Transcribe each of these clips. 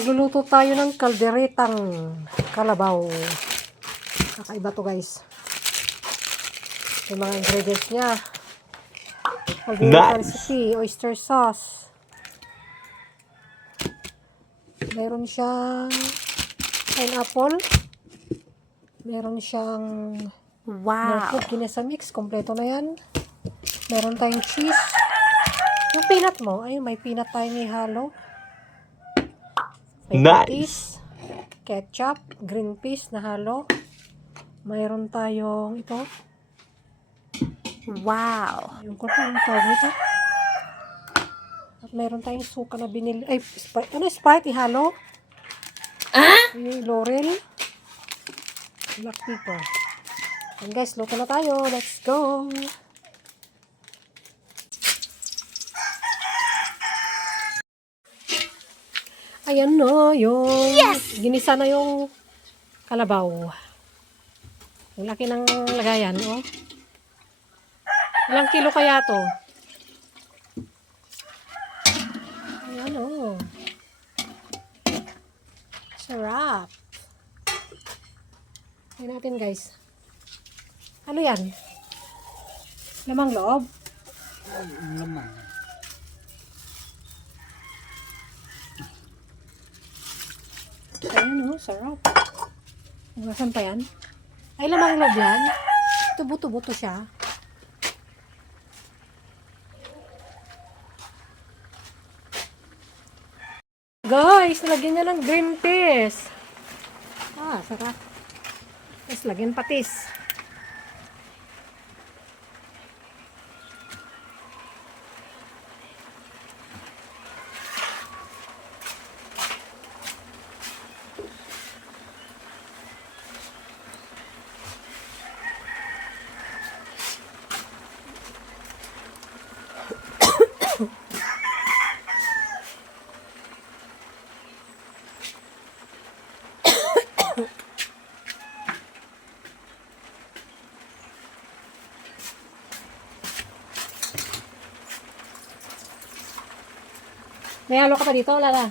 Magluluto tayo ng kalderetang kalabaw. Kakaiba to guys. Yung mga ingredients niya. Kaldereta recipe, oyster sauce. Meron siyang pineapple. Meron siyang milk ginesa mix. Kompleto na yan. Meron tayong cheese. Yung peanut mo, ayun may peanut tayong ihalo. May patis, ketchup, green peas na halo. Mayroon tayong ito. Wow! Yung kung ano tawag nito. At mayroon tayong suka na binili. Ay, Sprite ihalo. Yung Laurel. Black pepper. And guys, luto na tayo. Let's go! Ayan na, yung ginisa na yung kalabaw. Ang laki ng lagayan, oh. Ilang kilo kaya to? Ayan, oh. Sarap. Ayan natin, guys. Ano yan? Lamang loob? Lamang. Ayan, oh. Sarap. Nasaan pa yan? Ay, lamang loob yan. Tubo-tubo-to siya. Guys, lagyan niya ng green peas. Sarap. Tapos lagyan patis. May halo ka pa dito, Lala?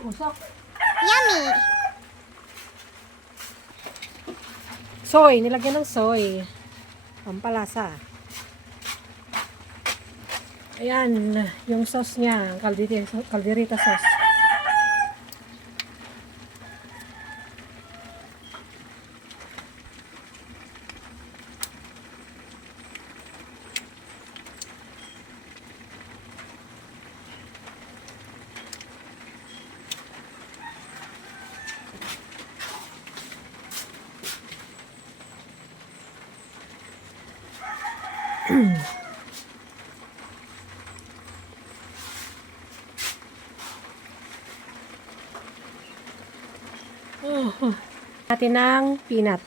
Busok. Yummy! Soy, nilagyan ng soy. Pampalasa. Ayan, yung sauce niya, caldereta sauce. Natin ng peanut.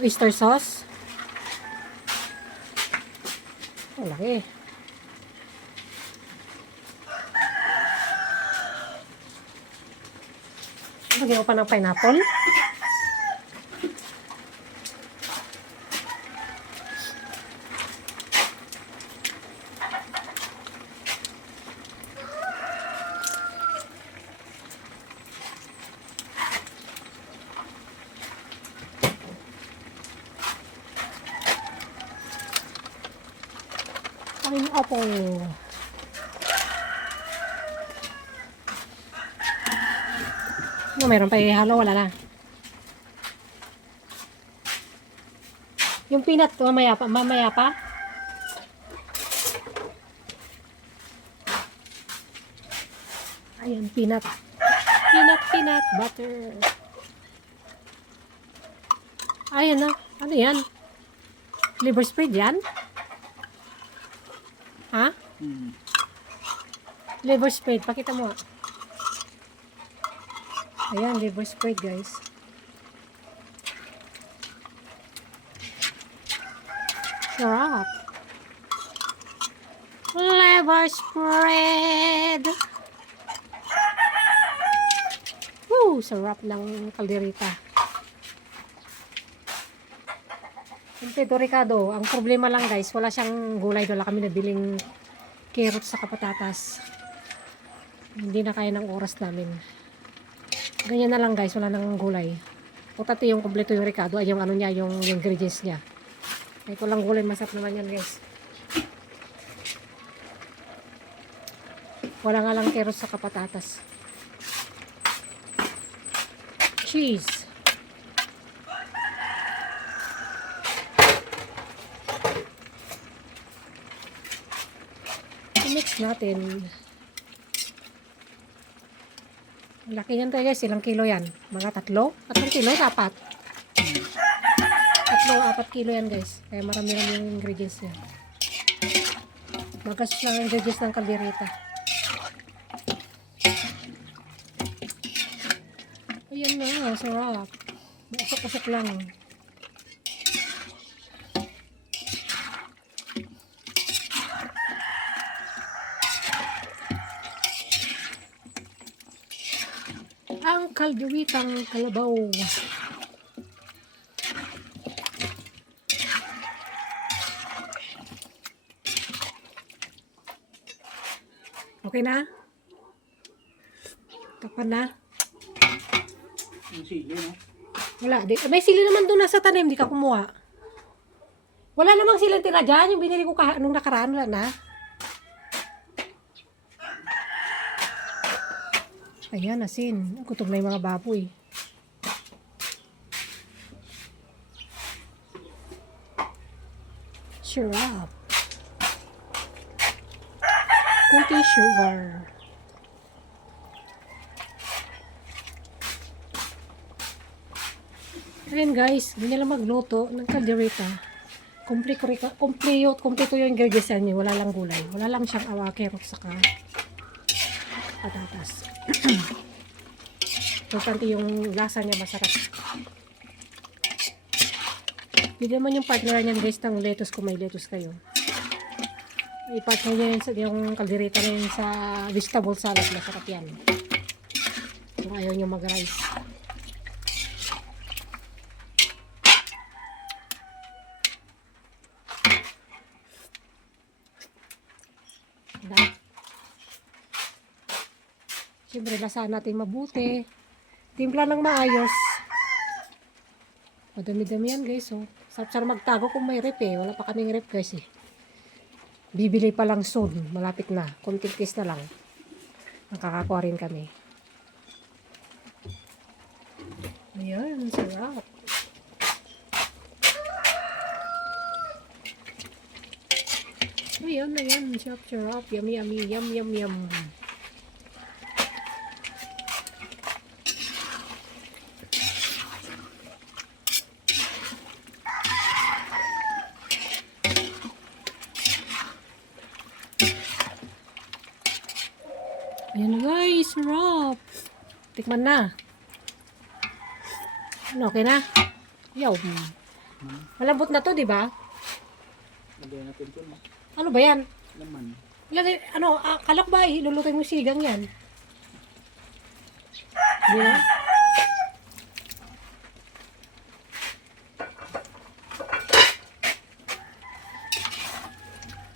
Oyster sauce. Ang laki. Lagyan ko pa ng pineapple. Pineapple. Ano, mayroon pa ihalo? Wala na. Yung peanut, mamaya pa, mamaya pa. Ayan, peanut. Peanut butter. Ayan na. Ano yan? Liver spread yan? Ha? Hmm. Liver spread. Pakita mo. Ayan, liver spread guys. Sarap. Liver spread. Woo! Sarap ng kaldereta. Yung Pedro Ricardo, ang problema lang guys, wala siyang gulay. Wala kami nabiling carrots sa patatas. Hindi na kaya ng oras namin. Ganyan na lang guys, wala nang gulay. Putati yung kompleto yung Ricardo, ay yung ano niya, yung ingredients niya. Ay walang gulay, masarap naman yan guys. Wala nga lang carrots sa patatas. Cheese. I-mix natin. Laki yan tayo guys. Ilang kilo yan? Mga 3? 3 kilo? 4? 3-4 kilo yan guys. Kaya marami-rami yung ingredients niya. Magas lang ang ingredients ng kaldereta. Ayan na. Sarap. Masok-masok lang. Ang kalderetang kalabaw. Okay na? Takpan na? Yung sili, no? Wala. May sili naman doon nasa tanim. Di ka kumuha. Wala namang silang tira dyan. Yung binili ko nung nakaraan. Wala na. Ayan, asin. Kutob na yung mga baboy. Syrup. Kunti sugar. Ayan guys, ganyan lang magluto ng kaldereta. Kompleto yung ingredients niya. Wala lang gulay. Wala lang siyang carrots saka patatas. Importante yung lasa niya masarap. Hindi naman yung partner niyan guys ng lettuce kung may lettuce kayo. I-partner niya yung kaldereta na yun sa vegetable salad. Masarap yan. Kung ayaw nyo mag-rice. Siyempre, lasaan natin mabuti. Timpla ng maayos. Madami-dami yan guys. Oh. Sarap-sarap magtago kung may rep eh. Wala pa kaming rep guys eh. Bibili pa lang soon. Malapit na. Konting taste na lang. Nakakakuha rin kami. Ayan, sarap. Ayan, ayan. Sarap. Yummy, yummy. Yum, yum, yum. Ayan guys, sarap. Tikman na. Ano, okay na? Yaw. Malambot na to, di ba? Lagyan natin ito, no? Ano ba yan? Laman. Kalak ba? Ilulutoy mo sigang yan. Di ba?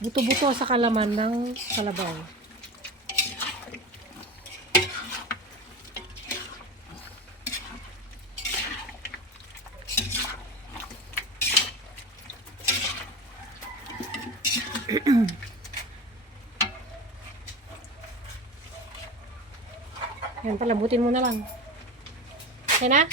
Buto-buto sa kalaman ng kalabaw. Yan, palambutin mo na lang. Okay na?